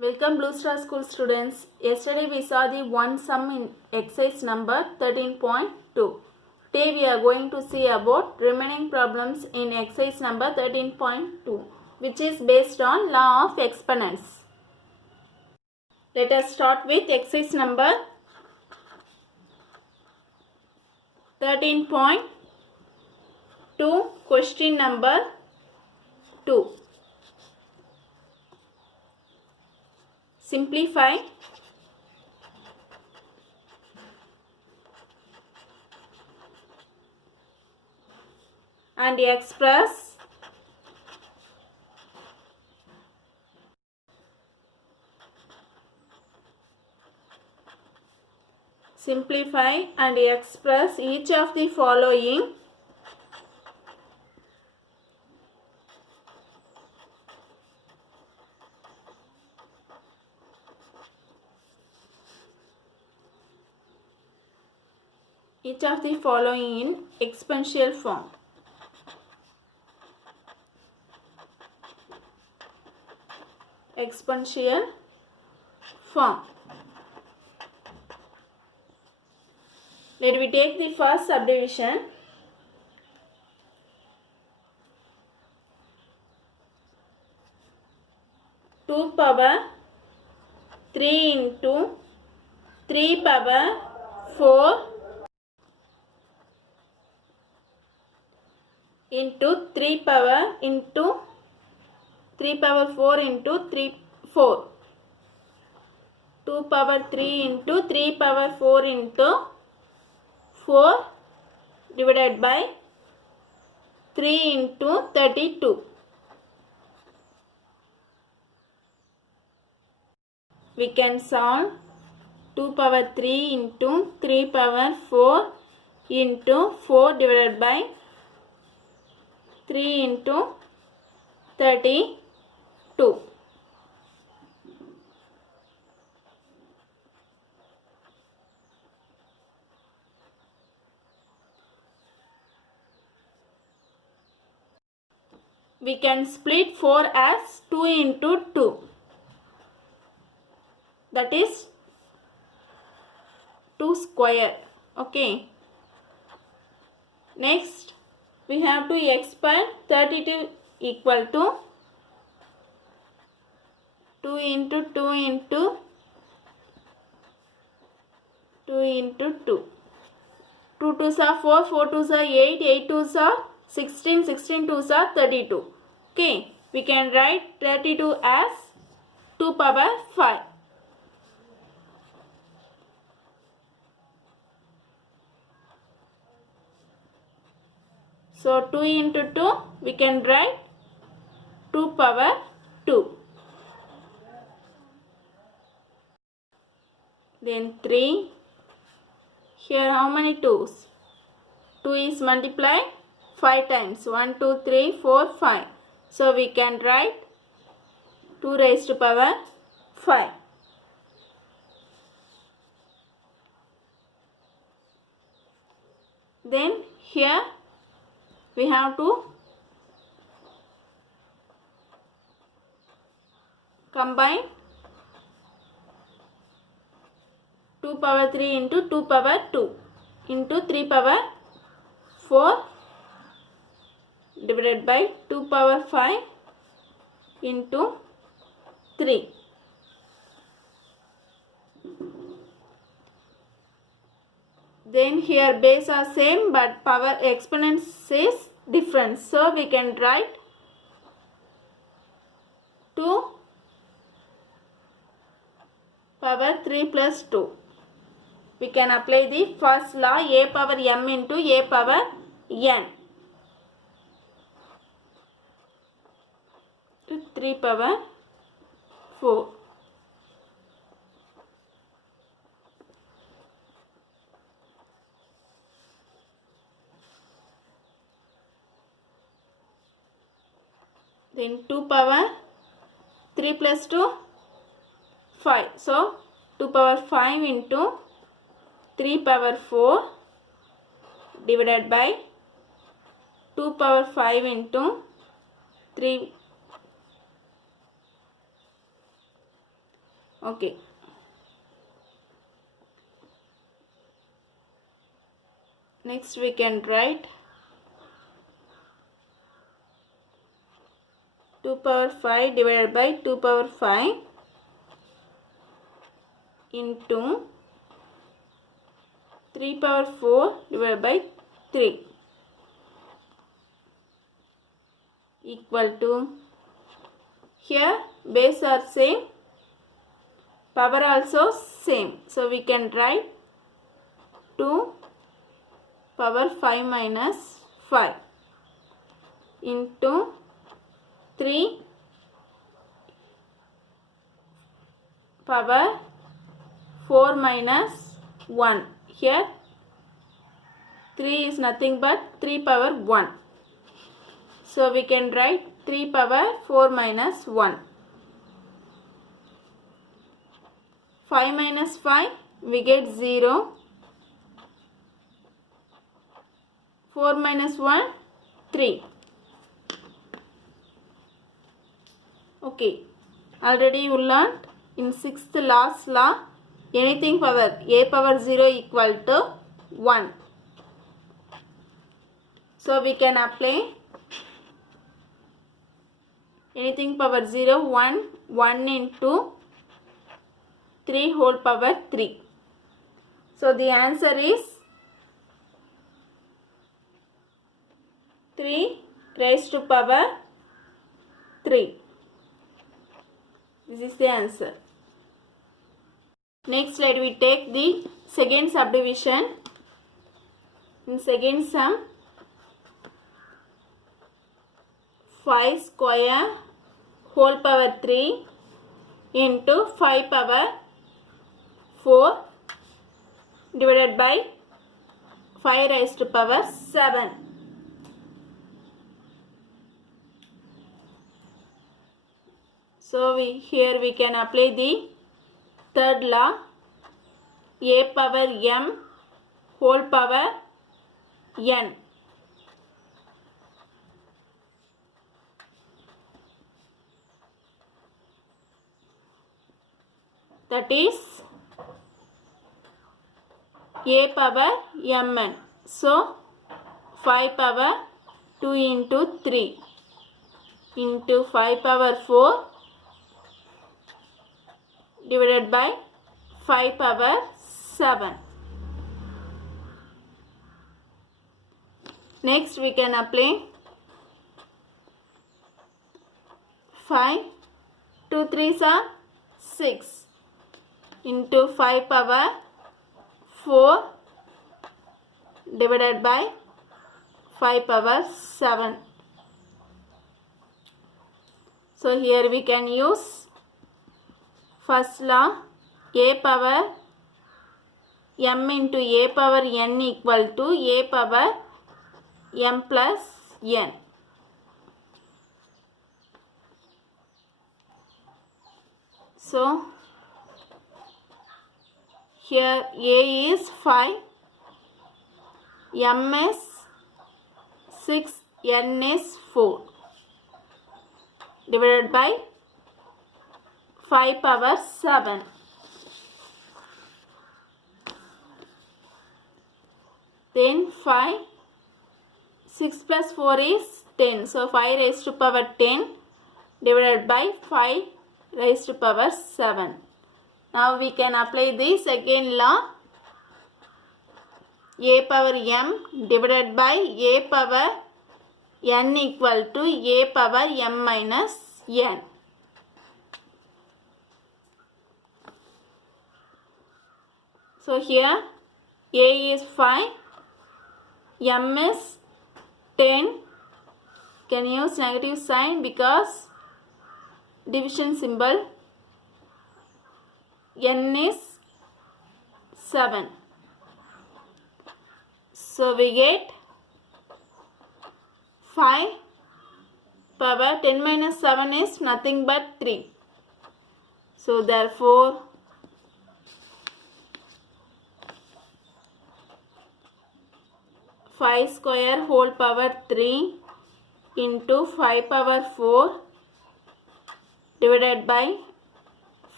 Welcome Blue Star School students. Yesterday we saw the one sum in exercise number 13.2. Today we are going to see about remaining problems in exercise number 13.2, which is based on law of exponents. Let us start with exercise number 13.2, question number 2. Simplify and express each of the following in exponential form. Let me take the first subdivision. Two power 3 into 3 power 4 into 3 power 4 into 4. 2 power 3 into 3 power 4 into 4 divided by 3 into 32. We can solve 2 power 3 into 3 power 4 into 4 divided by 3 into 32. We can split 4 as 2 into 2. That is 2 square. Okay. Next, we have to expand 32 equal to 2 into 2 into 2 into 2. 2 2s are 4, 4 2s are 8, 8 2s are 16, 16 2s are 32. Okay, we can write 32 as 2 power 5. So 2 into 2, we can write 2 power 2. Then 3. Here how many 2's? 2 is multiplied 5 times. 1, 2, 3, 4, 5. So we can write 2 raised to power 5. Then here we have to combine 2 power 3 into 2 power 2 into 3 power 4 divided by 2 power 5 into 3. Then here base are same but power exponents is different. So we can write 2 power 3 plus 2. We can apply the first law, a power m into a power n. 3 power 4. Then 2 power 3 plus 2, 5. So 2 power 5 into 3 power 4 divided by 2 power 5 into 3 Okay. Next we can write 2 power 5 divided by 2 power 5 into 3 power 4 divided by 3 equal to, here base are same, power also same, so we can write 2 power 5 minus 5 into 3 power 4 minus 1. Here 3 is nothing but 3 power 1. So we can write 3 power 4 minus 1. 5 minus 5 we get 0. 4 minus 1 3. Okay, already you learned in 6th last law, anything power a power 0 equal to 1. So we can apply anything power 0 1 into 3 whole power 3. So the answer is 3 raised to power 3. This is the answer. Next slide we take the second subdivision. In second sum, 5 square whole power 3 into 5 power 4 divided by 5 raised to power 7. So here we can apply the third law, a power m whole power n. That is a power mn. So 5 power 2 into 3 into 5 power 4 divided by 5 power 7. Next we can apply 5, 2 3s are 6 into 5 power 4 divided by 5 power 7. So here we can use first law, a power m into a power n equal to a power m plus n. So here a is 5, m is 6, n is 4 divided by 5 power 7. Then 5, 6 plus 4 is 10. So 5 raised to power 10 divided by 5 raised to power 7. Now we can apply the second law, a power m divided by a power n equal to a power m minus n. So here a is 5, m is 10. Can use negative sign because division symbol. N is 7. So we get 5 power 10 minus 7 is nothing but 3. So therefore 5 square whole power 3 into 5 power 4 divided by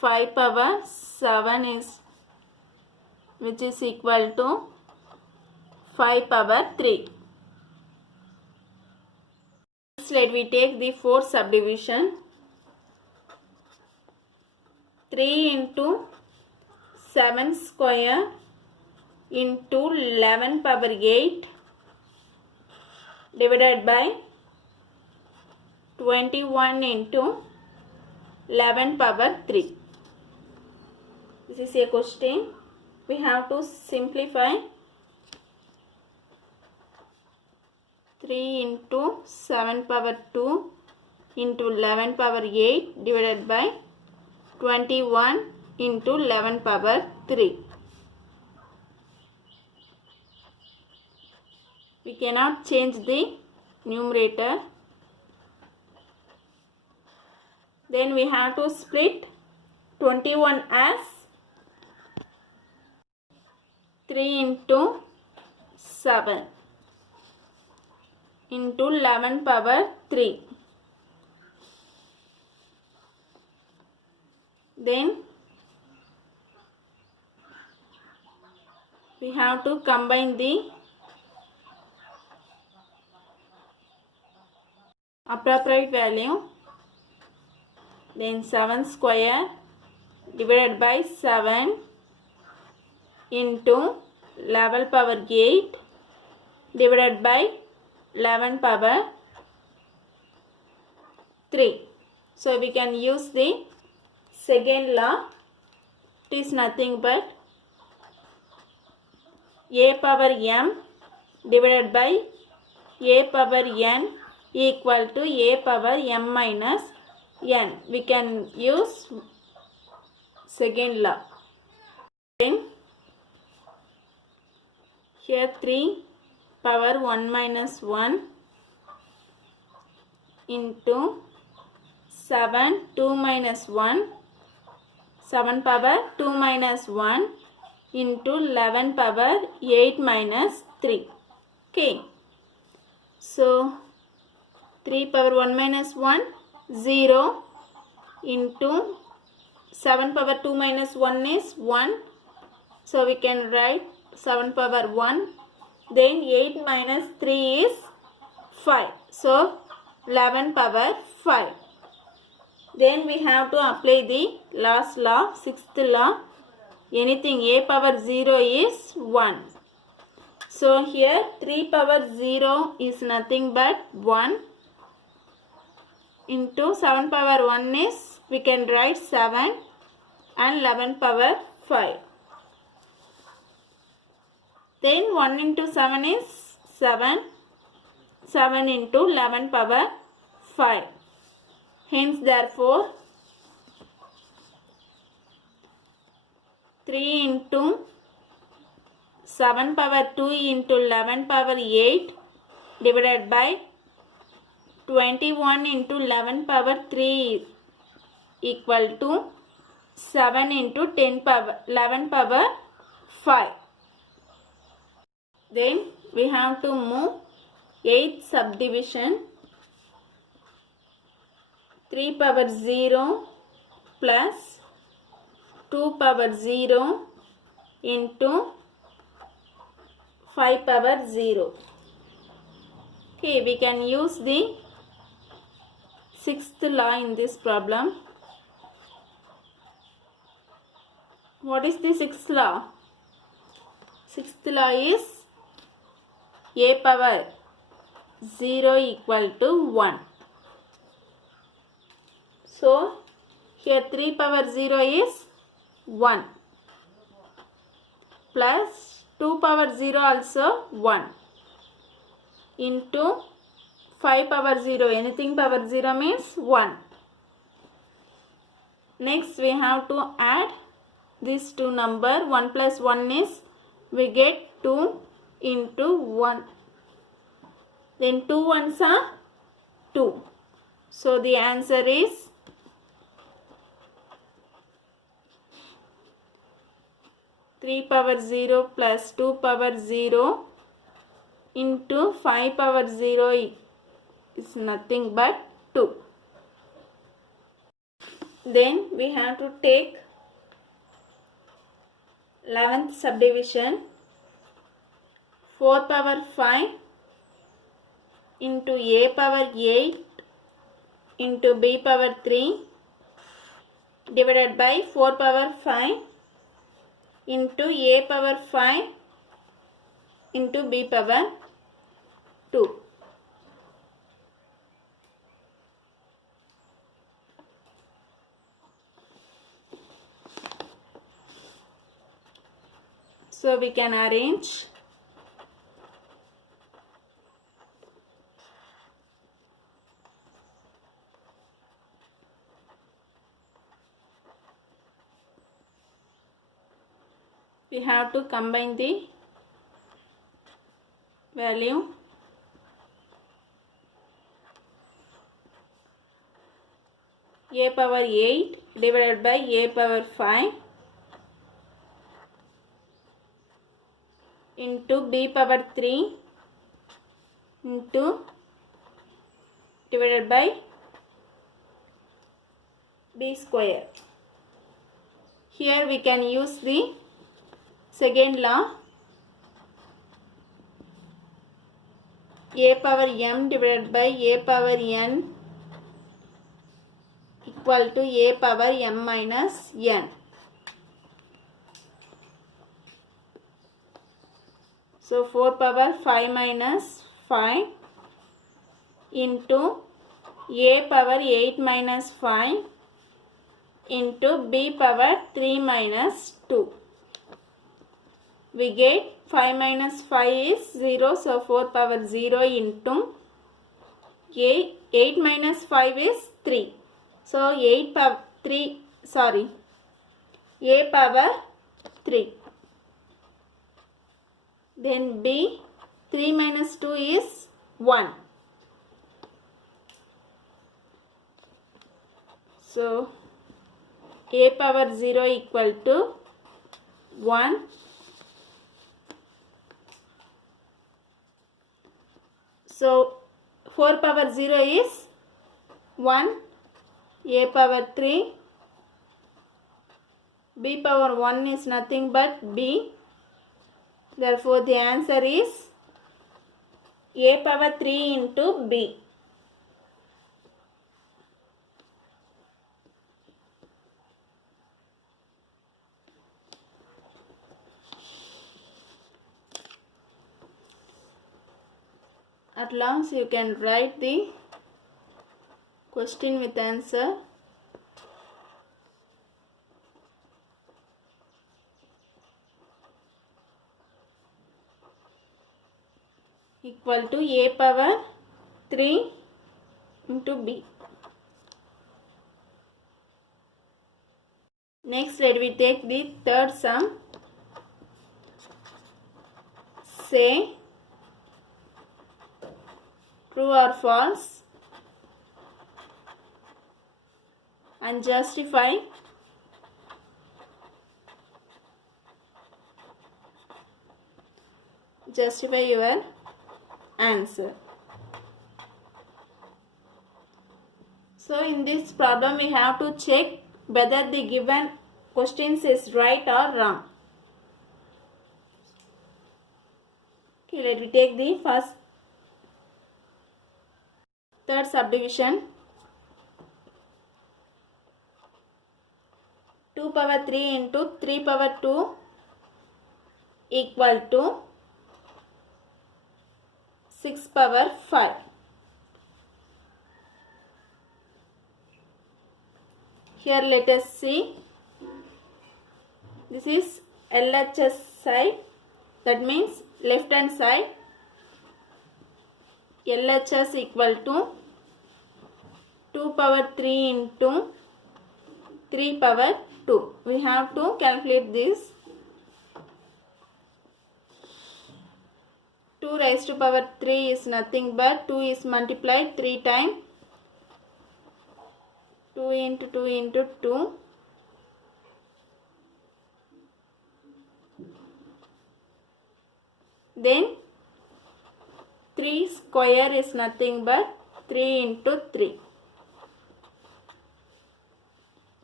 5 power 7 is which is equal to 5 power 3. Next, let we take the fourth subdivision. 3 into 7 square into 11 power 8 divided by 21 into 11 power 3. This is a question. We have to simplify. 3 into 7 power 2 into 11 power 8 divided by 21 into 11 power 3. We cannot change the numerator. Then we have to split 21 as 3 into 7 into 11 power 3. Then we have to combine the appropriate value. Then 7 square divided by 7 into 11 power 8 divided by 11 power 3. So we can use the second law. It is nothing but a power m divided by a power n equal to a power m minus n. We can use second law. Then here 3 power 1 minus 1 into 7 2 minus 1 7 power 2 minus 1 into 11 power 8 minus 3. Okay. So 3 power 1 minus 1 0 into 7 power 2 minus 1 is 1. So we can write 7 power 1. Then 8 minus 3 is 5. So 11 power 5. Then we have to apply the last law, sixth law. Anything a power 0 is 1. So here 3 power 0 is nothing but 1 into 7 power 1 is, we can write 7 and 11 power 5. Then 1 into 7 is 7. 7 into 11 power 5. Hence therefore 3 into 7 power 2 into 11 power 8 divided by 21 into 11 power 3 equal to 7 into 10 power 11 power 5. Then we have to move 8th subdivision. 3 power 0 plus 2 power 0 into 5 power 0. Okay, we can use the sixth law in this problem. What is the sixth law? Sixth law is a power 0 equal to 1. So here 3 power 0 is 1 plus 2 power 0 also 1 into 5 power 0. Anything power 0 means 1. Next we have to add these two number. 1 plus 1 is, we get 2 into 1. Then 2 ones are 2. So the answer is 3 power 0 plus 2 power 0 into 5 power 0 is nothing but 2. Then we have to take 11th subdivision. 4 power 5 into a power 8 into b power 3 divided by 4 power 5 into a power 5 into b power 2. So we can arrange. We have to combine the value. A power 8 divided by a power 5 into b power 3 into divided by b square. Here we can use the second law. A power m divided by a power n equal to a power m minus n. So 4 power 5 minus 5 into a power 8 minus 5 into b power 3 minus 2. We get 5 minus 5 is 0, so 4 power 0 into 8 minus 5 is 3. So a power 3 then b 3 minus 2 is 1. So a power 0 equal to 1. So 4 power 0 is 1. A power 3, b power 1 is nothing but b. Therefore the answer is a power 3 into b. At last you can write the question with answer. Equal to a power 3 into b. Next let me take the third sum. Say true or false and justify your answer. So in this problem we have to check whether the given questions is right or wrong. Okay, let me take the third subdivision. 2 power 3 into 3 power 2 equal to 6 power 5. Here let us see. This is LHS side, that means left hand side. LHS equal to 2 power 3 into 3 power 2. We have to calculate this. 2 raised to power 3 is nothing but 2 is multiplied 3 times. 2 into 2 into 2. Then 3 square is nothing but 3 into 3.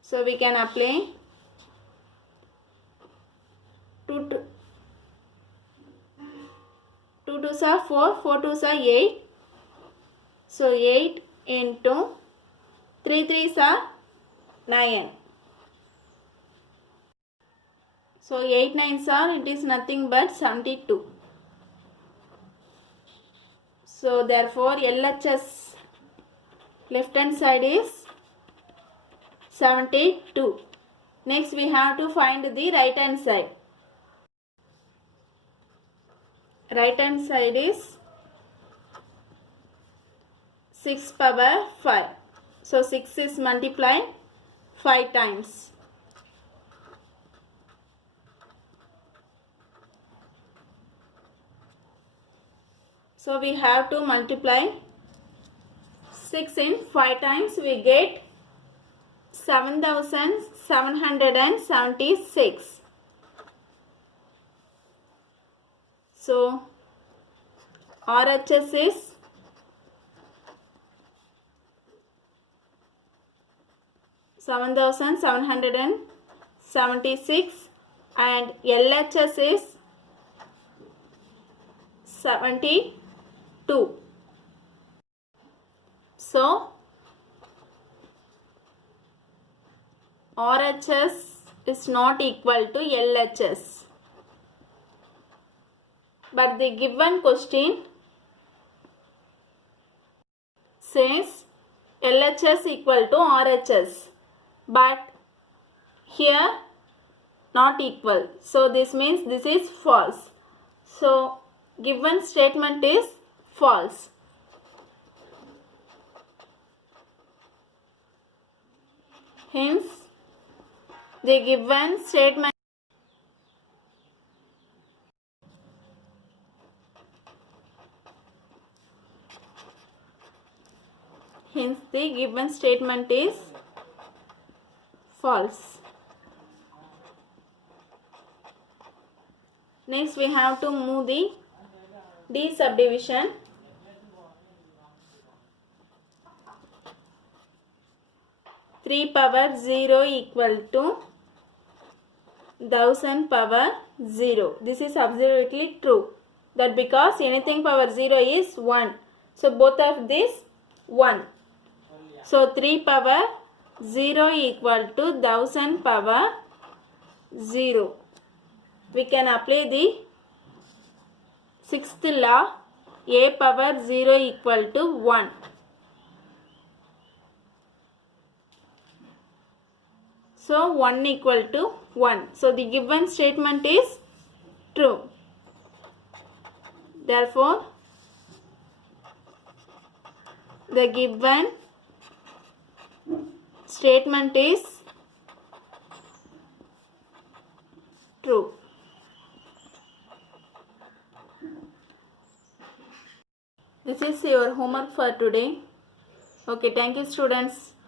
So we can apply 2 2s are 4, 4 2s are 8. So 8 into 3 3s are 9. So 8 9s are, it is nothing but 72. So therefore LHS left hand side is 72. Next we have to find the right hand side. Right hand side is 6 power 5. So 6 is multiplied 5 times. So we have to multiply 6 in 5 times, we get 7776. So RHS is 7776 and LHS is 72. So RHS is not equal to LHS. But the given question says LHS equal to RHS. But here not equal. So this means this is false. So given statement is false. Hence the given statement is false. Next we have to move the D subdivision. Three power 0 equal to 1000 power 0. This is absolutely true. That because anything power 0 is 1. So both of these 1. So 3 power 0 equal to 1000 power 0. We can apply the sixth law, a power 0 equal to 1. So 1 equal to 1. So the given statement is true. Therefore, the given statement is true. This is your homework for today. Okay, thank you students.